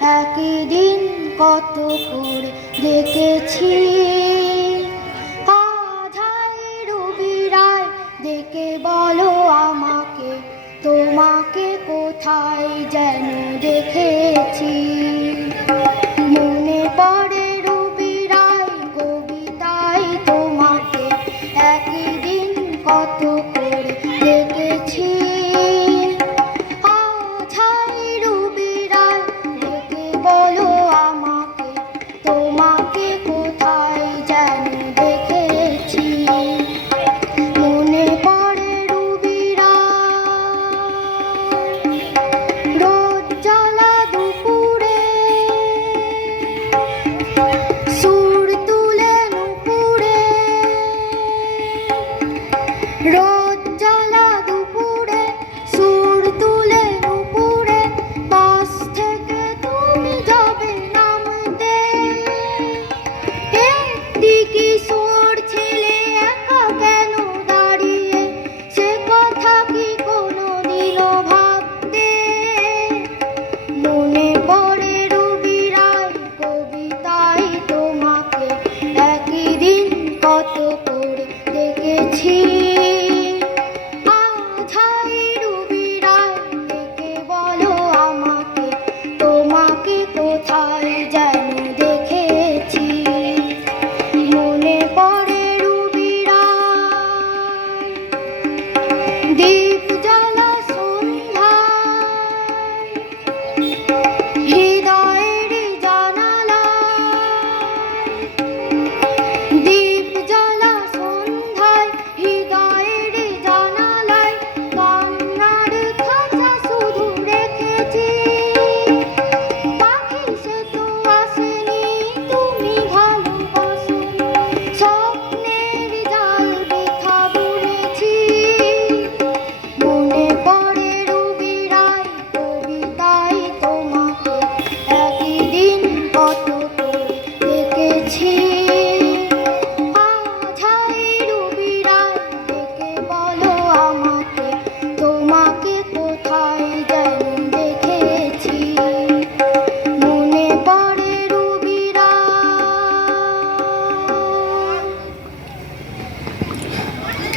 একই দিন কত করে দেখেছি। আধাই রবি রায় ডেকে বলো আমাকে, তোমাকে কোথায় যেন দেখেছি। মনে পড়ে রবি রায় কবিতায় তোমাকে, একই দিন কত করে দেখেছি। আধাই রবি রায় ডেকে বলো আমাকে, তোমাকে কোথায় যেন দেখেছি। মনে পড়ে রবি রায় রোদ জ্বালা দুপুরে, সুর তুলে নুপুরে। রোদ জ্বালা দুপুরে, সুর তুলে নুপুরে, বাস থেকে তুমি যাবে নামতে। একটি কিশোর ছেলে একা কেন দাঁড়িয়ে, সে কথা কি কোনোদিনও ভাবতে। মনে পড়ে রবি রায় কবিতায় তোমাকে, একই দিন কত করে দেখেছি। আধাই রবি রায় ডেকে বলো আমাকে, তোমাকে কোথায় যেন দেখেছি। মনে পড়ে রবি রায় দীপ জ্বালা সন্ধ্যায়, হৃদয়ের জানালায়। দীপ জ্বালা সন্ধ্যায়, হৃদয়ের জানালায়, কান্নার খাঁচা শুধু রেখেছি। পাখি সে তো আসেনি, তুমি ভালোবাসোনি, স্বপ্নের জাল বৃথা বুনেছি। মনে পড়ে রবি রায় কবিতায় তোমাকে, একই দিন কত করে দেখেছি।